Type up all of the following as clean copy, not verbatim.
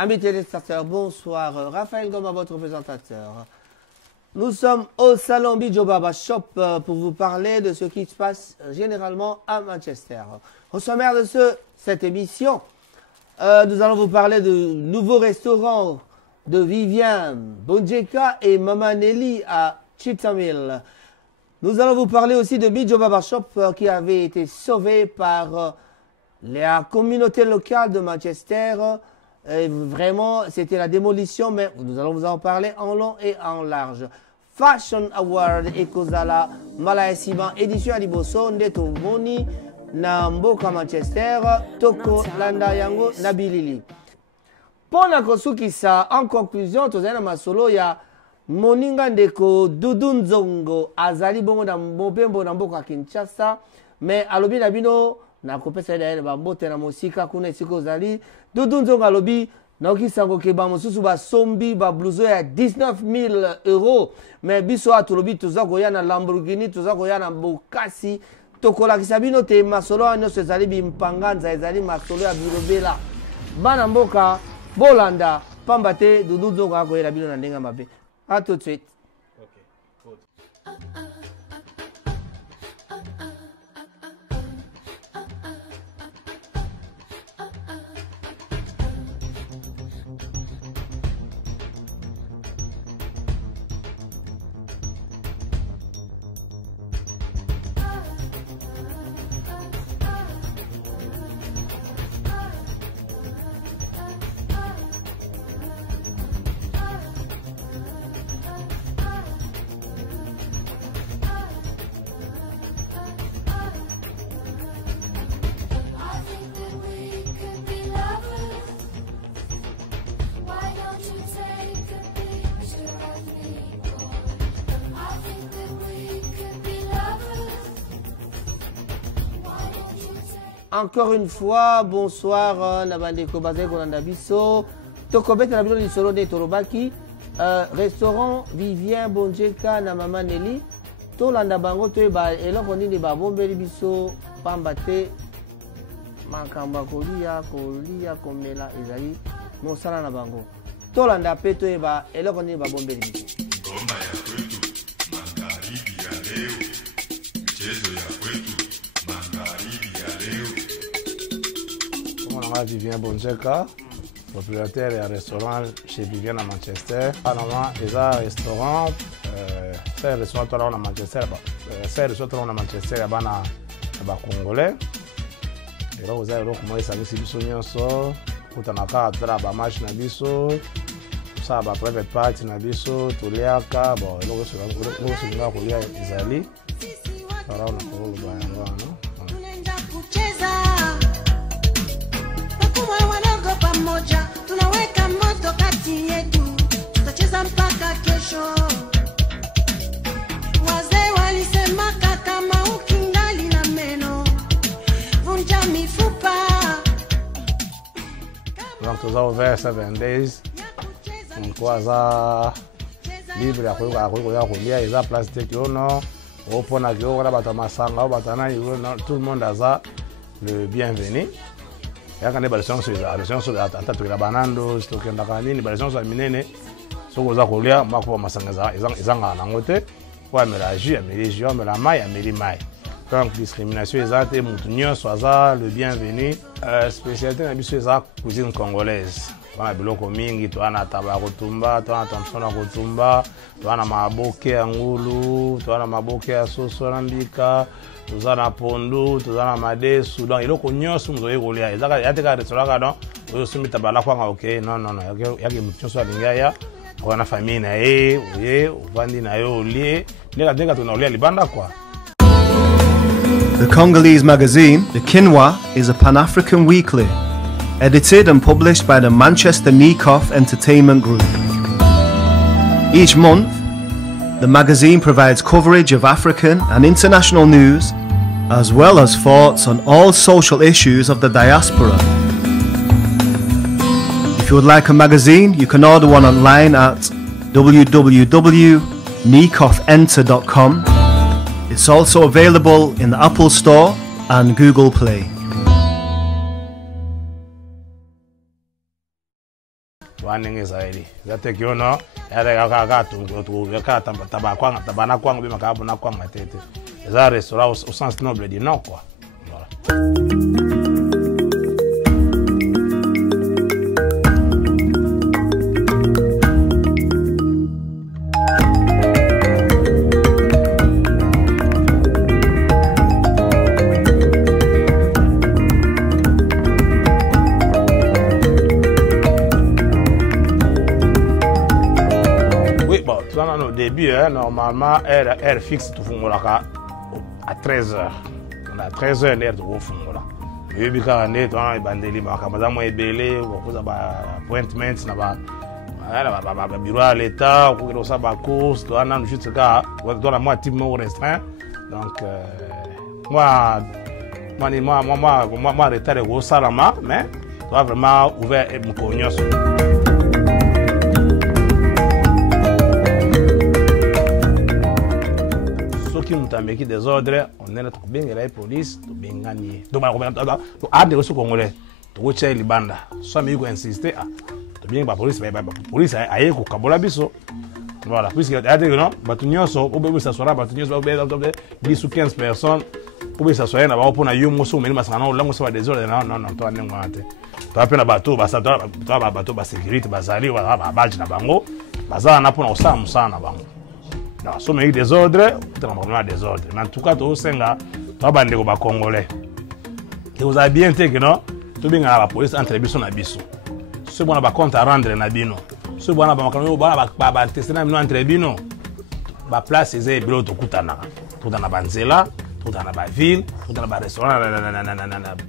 Amis téléspectateurs, bonsoir. Raph Ngoma, votre présentateur. Nous sommes au salon Bijo Baba Shop pour vous parler de ce qui se passe généralement à Manchester. Au sommaire de cette émission, nous allons vous parler de nouveaux restaurants de Vivian Bonjeka et Mama Nelly à Cheetah. Nous allons vous parler aussi de Bijo Baba Shop qui avait été sauvé par la communauté locale de Manchester. Vraiment, c'était la démolition, mais nous allons vous en parler en long et en large. Fashion Award ekozala malaisima édition ya liboso nde tomoni na mboka Manchester toko landa yango na bilili. Pona kosukisa en conclusion tozali na masolo ya moninga ndeko Dudu Nzongo azali bongo na mobembo na mboka Kinshasa, mais alobi na bino na kopesa ida ba mbote na mosika kuna esika ozali. Dudu Nzongo alobi naoki sango ke ba mosusu ba sombi ba blouson ya 19 000 euros, mais biso atolobi toza koya na Lamborghini, toza koya na bokasi tokolakisa bino te masolo nyonso ezali bimpanganza, ezali masolo ya bilobela bana mboka bolanda pamba te Dudu Nzongo akoyela bino na ndenge mabe. À tout de suite. Okay, good. Encore une fois, bonsoir Nabandeko Bazeko Nandabiso. Tokobete na bino lisolo de Torobaki. Restaurant Vivian Bonjeka na Mama Nelly. Tolanda bango toyeba eloko nini ba bombeli biso pamba te makamba kolia komela ezali mosala na bango. Tolanda pe toyeba eloko nini ba bombeli biso. Ngoma ya kwetu magharibi ya leo. Mchezo ya kwetu magharibi ya leo. On a Vivian Bonjeka, propriétaire et restaurant chez Vivian à Manchester. Normalement, il y a un restaurant, c'est un restaurant à Manchester, c'est un restaurant à Manchester, il y a un congolais. Et là, vous avez un service de biso, vous avez un match na biso, ça va private party na biso, tuliaka, bon, il y a un izali. Voilà, on a un peu pamoja tunaweka moto kati yetu, tutacheza mpaka kesho. Wazee walisema kama ukingali na meno vunja mifupa. Donc nous avons ouvert 7 days. On croise libre à combien ils ont place de kiono au pont à kiono là bata masanga au batana tout le monde a ça le bienvenu. Yakane balison sur la balison sur la tata tukira banando stokenda kanini balison sur minene sokoza kolia mako masanga ezanga na ngote kwa mélange ya mélange ya mai ya mai. Donc discrimination ezate mutunyo soza le bienvenu. Spécialité na biso eza cuisine congolaise. Wana biloko mingi to ana tabako tumba, to ana tamsona ko tumba, to ana maboke ya ngulu, to ana maboke ya soso lambika, to ana pondu, to ana madesu. Donc iloko nyonso muzoye kolia. Ezaka yateka restaurant ka don, oyo sumi tabala kwa okay, non. Yaki mutunyo alinga ya wana famille na ye, uvandi na yo olie. Ndeka to na olia libanda kwa. The Congolese magazine, The Kinwa, is a Pan-African weekly, edited and published by the Manchester Necof Entertainment Group. Each month, the magazine provides coverage of African and international news, as well as thoughts on all social issues of the diaspora. If you would like a magazine, you can order one online at www.necofenter.com. It's also available in the Apple Store and Google Play. waningi zaidi zate kiono yale kaka tu kaka tabana kwangu bima kabu na kwangu matete za restaurant au sens noble du nom quoi voilà. Au début, normalement, heure fixe, tout le monde à 13h. On a 13h, l'air de gros fond. Et puis, quand on est dans les bandeliers, on est belé, on a appointments, on a bureau à l'État, on a course, on a juste la moitié restreint. Donc, moi, arrêté le gros salama, mais je dois vraiment ouvert et me connaître. Qui nous a mis des ordres, on est notre bien la police, tout bien gagné. Donc, à des ressources congolais, tout le monde libanda. Soit mais il faut insister, tout bien la police, la police a eu qu'au Kabola biso. Voilà, puisque il y a des gens, batunyo so, au bébé s'asseoir, batunyo so, 10 ou 15 personnes, au bébé s'asseoir, na ba opona yo moso, mais masana on lango so ba des ordres, non, toi n'engo ate. Toi appelle na bateau, ba sa toi bateau ba sécurité, ba zali, ba badge na bango, bazana na pona osa musana na bango. Non, si on a eu des ordres, on a des ordres. Mais en tout cas, tout ça, on a des Congolais. Et vous avez bien dit que non, tout bien la police entre biso na biso. Si on a des comptes à rendre na bino, si on a des tests entre bino, la place est bureau de Koutana. Tout dans la Banzela, tout dans la ville, tout dans la restaurant,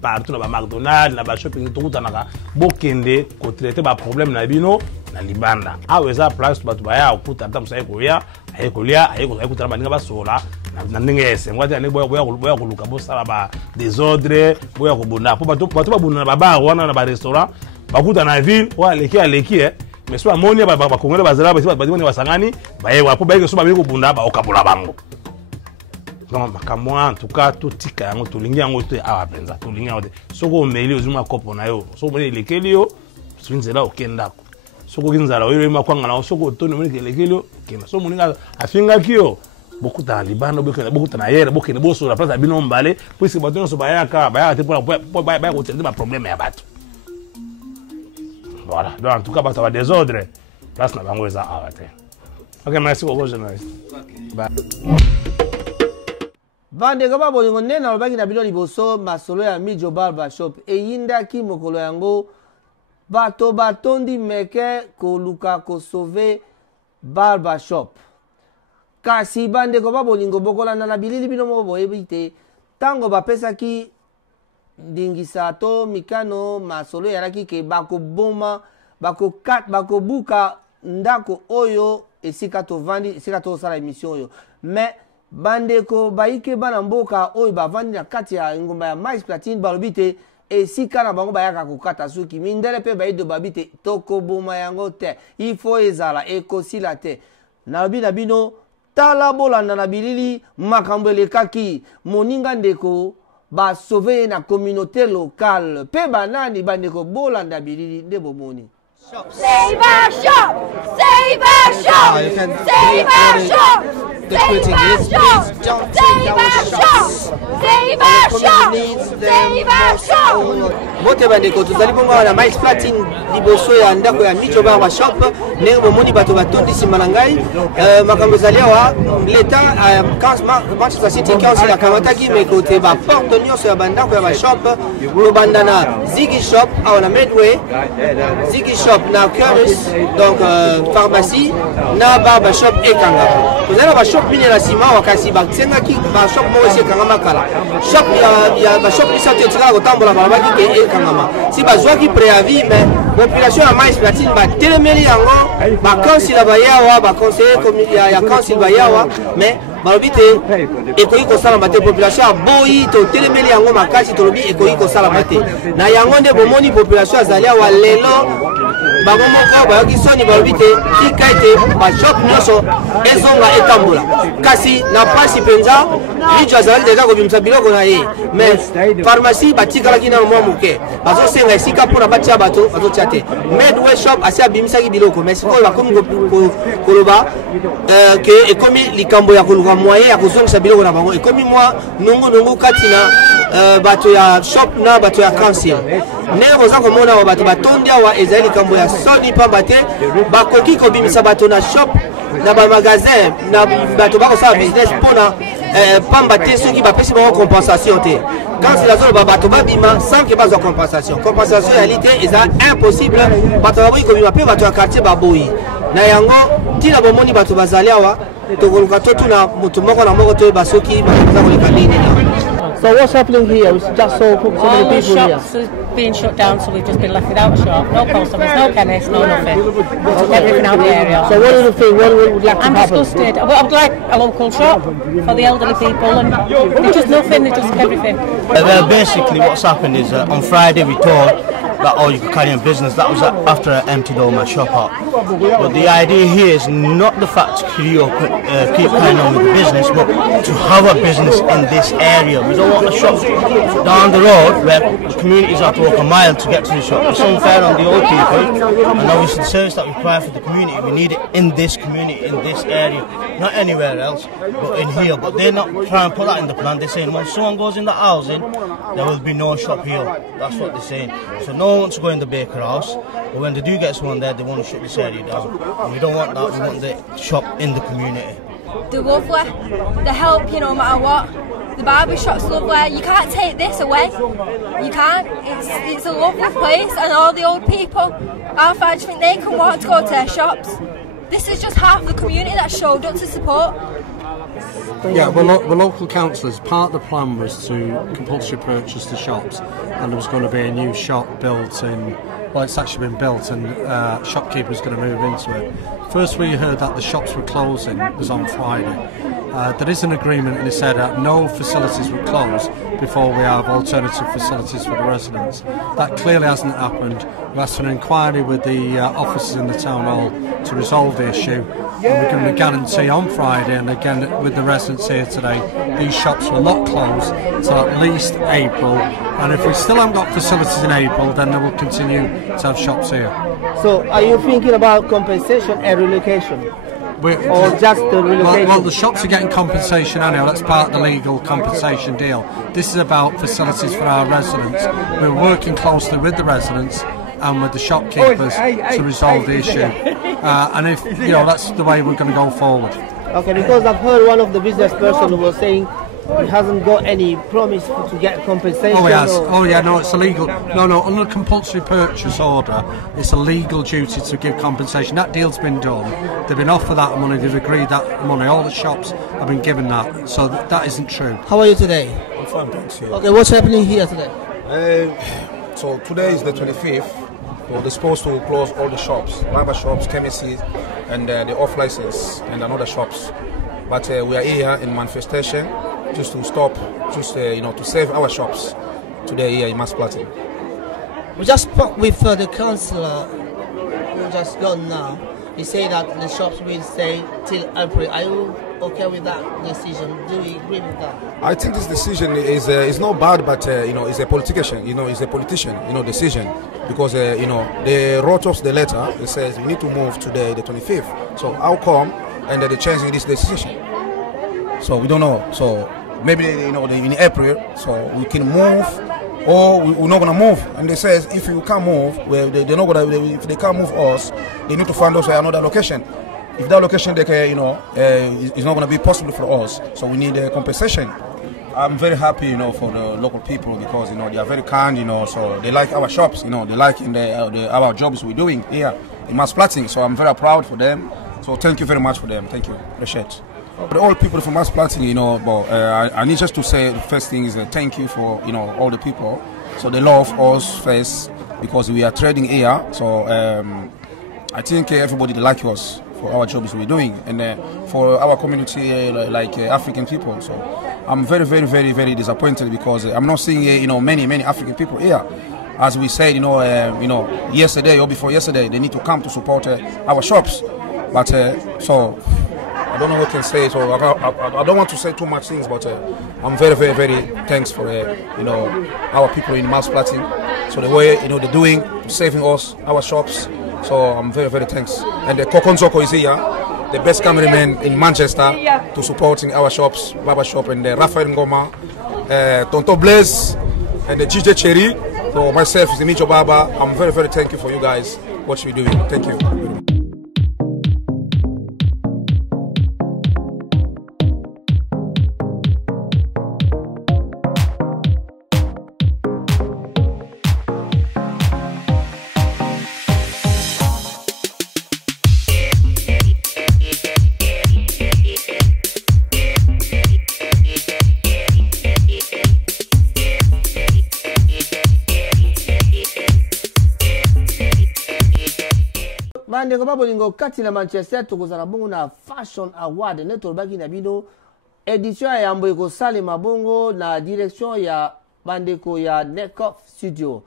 partout dans la McDonald's, dans la shopping, tout dans la Bokende, pour traiter les problèmes na bino, na libanda. Ah, vous avez place, tu vas au Koutana, vous savez ayekolia ayekutana baninga basola na ndengese ngwati ane boya kuluka bosala ba désordre boya kubunda po bato babunda na bar wana na ba restaurant bakuta na ville wa leki mais so amoni ba kongole bazala ba bani basangani baye wa po baye so ba kubunda ba okabula bango. Donc makambo en tout cas tout tika yango tulingi yango te awa penza tulingi yango te soko meli ozuma kopo na yo soko meli lekeli yo swinzela okendako soko kinzala oyo makwanga na soko toni moni kelekelo kena so moninga afinga kio beaucoup ta libano beaucoup na yere beaucoup ne boso la place abino mbale puisque bato so bayaka te pour ko traiter ba problème ya bato. Voilà, donc en tout cas bato ba désordre place na bango eza arrêté. OK, merci beaucoup journaliste. Bye. Bande gaba bolingo nena lobaki na bino liboso masolo ya Mijo Barber Shop eyindaki mokolo yango bato batondi meke koluka kosove Barber Shop. Kasi bande ko babolingo bokolanda na bilili bino mo boyebi te tango bapesaki ndingisa to mikano masolo yaraki ke bakoboma bakobuka ndako oyo esika to vandi esika to sala émission oyo mais bande ko baike bana mboka oyo bavandi na kati ya ngomba ya mais platine balobi te esika na bango bayaka kokata suki mindele pe bayido babite tokoboma yango te il faut ezala ekosila te nalobi na bino tala bolanda na bilili makambo elekaki moninga ndeko basauve na communauté locale pe banani bandeko bolanda bilili nde bomoni. Save our shop! Save our shop! Save our shop! Save our shop! Save our shop! Save our shop! Save our shop! Mote bandeko tozali bongo na mais platine liboso ya ndako ya Mijo Barber Shop ndenge bomoni bato batondi nsima na ngai makambo ezali awa leta Manchester City Council akamataki mekote baporte nyonso ya bandako ya bashop lobanda na Ziggy Shop awa na Medway Ziggy Shop na Curus donc pharmacie na Barber Shop ekanga tozali na bashop mine na nsima wakasi basengaki bashop moko esi ekanga makala shop ya bashop lisato etikaka kotambola balobaki ke ekangama si bazwaki préavis mais population ya mais platine batelemeli yango bacancil bayawa baconseiller ya council bayawa mais balobite ekoki kosala te population aboyi to telemeli yango makasi tolobi ekoki kosala te na yango nde bomoni population azali awa lelo bango moko bayoki soni balobite tika ete bashop nyonso ezonga etambola kasi na pasi penza lijo azali deja kobimisa biloko na ye mais pharmacie batikalaki nano mwa moke bazosenga esika mpona batia bato bazotia te medway shop asi abimisaki biloko mais sikoyo bakomi koloba ke ekomi likambo ya koluka moyen ya kozongisa biloko na bango ekomi mwa nungu kati na bato ya shop na bato ya kansia ndenge koza komona awa bato batondi awa ezali likambo ya soni pamba te bakoki kobimisa bato na shop na bamagazin na bato bakosala business mpona pamba te soki bapesi bango compensation te quand c'est la zone bato babima sans que bazwa compensation ya lite eza impossible bato baboyi kobima mpe bato ya quartier baboyi na yango ntina bomoni bato bazali awa tokoluka totuna moto moko na moko toyeba soki baza koleka nini. So what's happening here? It's just so many people shops here. Are being shut down, so we've just been left without a shop. No customers, no chemists, no nothing. We took everything out of the area. So what do you think? What would like to happen? I'm disgusted. I'd like a local shop for the elderly people, and there's just nothing. They just took everything. Well, basically, what's happened is on Friday we told that you could carry on business. That was after I emptied all my shop out. But the idea here is not the fact to keep carrying on with the business, but to have a business in this area. We don't want a shop down the road where the communities have to walk a mile to get to the shop. It's unfair on the old people, and obviously the service that we provide for the community, we need it in this community, in this area, not anywhere else, but in here. But they're not trying to put that in the plan. They're saying when someone goes in the housing, there will be no shop here. That's what they're saying. So no one wants to go in the baker house, but when they do get someone there, they want to shut this area down. And we don't want that. We want the shop in the community. They're lovely. They help you no matter what. The barber shop's lovely. You can't take this away. You can't. It's a lovely place, and all the old people, how far do you think they can walk to go to their shops? This is just half the community that showed up to support. Yeah, well, the local councillors, part of the plan was to compulsory purchase the shops, and there was going to be a new shop built in, well, it's actually been built, and shopkeepers going to move into it. First we heard that the shops were closing was on Friday. There is an agreement and it said that no facilities would close before we have alternative facilities for the residents. That clearly hasn't happened. We asked for an inquiry with the officers in the town hall to resolve the issue, and we're given a guarantee on Friday, and again with the residents here today, these shops will not close until at least April, and if we still haven't got facilities in April, then they will continue to have shops here. So are you thinking about compensation and relocation? Or just the relocation? Well, the shops are getting compensation anyway. That's part of the legal compensation deal. This is about facilities for our residents. We're working closely with the residents and with the shopkeepers to resolve the issue. And if that's the way we're going to go forward. Okay, because I've heard one of the business person who was saying he hasn't got any promise to get compensation. Oh, he has. Oh, yeah, no, it's illegal. No, under a compulsory purchase order, it's a legal duty to give compensation. That deal's been done. They've been offered that money, they've agreed that money. All the shops have been given that, so that isn't true. How are you today? I'm fine, thanks. Yeah. Okay, what's happening here today? So today is the 25th. So they're supposed to close all the shops, barber shops, chemists, and the off license, and another shops. But we are here in manifestation just to stop, to save our shops today here in Masplatting. We just spoke with the councillor who just gone now. He said that the shops will stay till April. Are you okay with that decision? Do you agree with that? I think this decision is not bad, but it's a politician. It's a politician. Decision because they wrote us the letter. It says we need to move today, the 25th. So how come? And they're changing this decision. So we don't know. So maybe in April, so we can move, or we're not gonna move. And they says if you can't move, they're not gonna. If they can't move us, they need to find us another location. If that location they can, it's not gonna be possible for us. So we need a compensation. I'm very happy, for the local people because they are very kind, so they like our shops, they like our jobs we're doing here in Masplatting. So I'm very proud for them. So thank you very much for them. Thank you. Appreciate. But all people from Masplatting, I need just to say the first thing is thank you for all the people. So they love us first because we are trading here. So I think everybody like us for our jobs we're doing, and for our community like African people. So I'm very, very, very, very disappointed because I'm not seeing many African people here. As we said, yesterday or before yesterday, they need to come to support our shops. But so I don't know what I can say. So I don't want to say too much things, but I'm very, very, very thanks for our people in Maasplatin. So the way they're doing, saving us, our shops. So I'm very, very thanks. And the Kokonzoko is here, the best cameraman in Manchester, to supporting our shops, Baba Shop, and Raph Ngoma, Tonto Blaze, and the GJ Cherry. So myself, Zimicho Baba, I'm very, very thankful for you guys, what you're doing. Thank you. Bandeko babolingo kati na Manchester tokozala bongo na Fashion Award neto baki na bino édition ya yambo ekosalema bongo na direction ya bandeko ya Necof studio.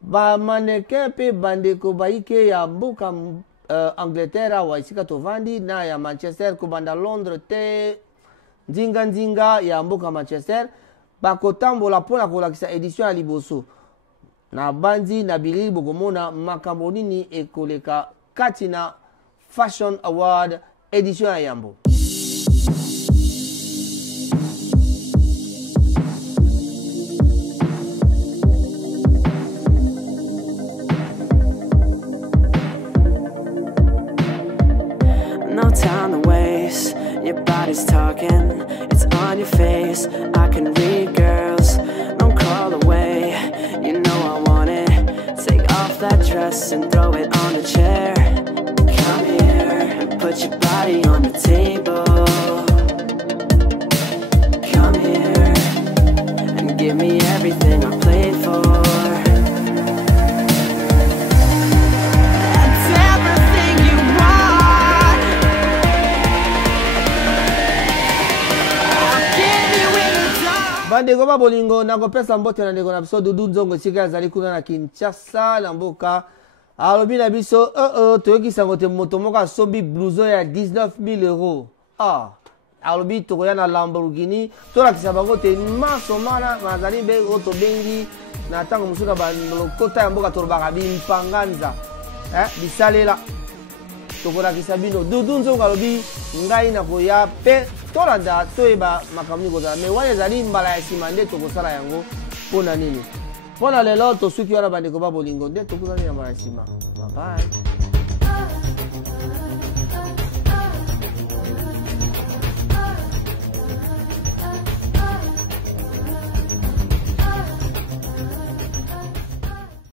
Ba maneke pe bandeko baike ya mboka Angleterre wa isika tovandi na ya Manchester kubanda Londres te nzinga ya mboka Manchester bakotambola pona kolakisa édition ya liboso na bandi na bilili bokomona makambo nini ekoleka Katina Fashion Award édition à Yambo. No time to waste, your body's talking, it's on your face, I can read girls, don't crawl away, you know I want it, take off that dress and throw it on the chair. Come here and put your body on the table. Come here and give me everything I played for. That's everything you want. I'll give you it all. Bandeko babolingo nakopesa mbote na ndeko na biso Dudu Nzongo sika azali kuna na Kinshasa na mboka alobi na biso toyokisa ngo te moto moko asobi blouson ya 19 000 euros. Alobi tokoya na Lamborghini tolakisa bango te maso mana mazali be oto bengi na tango musuka balokota ya mboka tolobaka bimpanganza bisalela tokolakisa bino Dudu Nzongo alobi ngai na koya pe tolanda toyeba makambo ni kozala me wana ezali mbala ya nsima nde tokosala yango mpona nini mpona lelo tosuki wana bandeko babolingo nde tokozali na mbala ya nsima. Bye bye.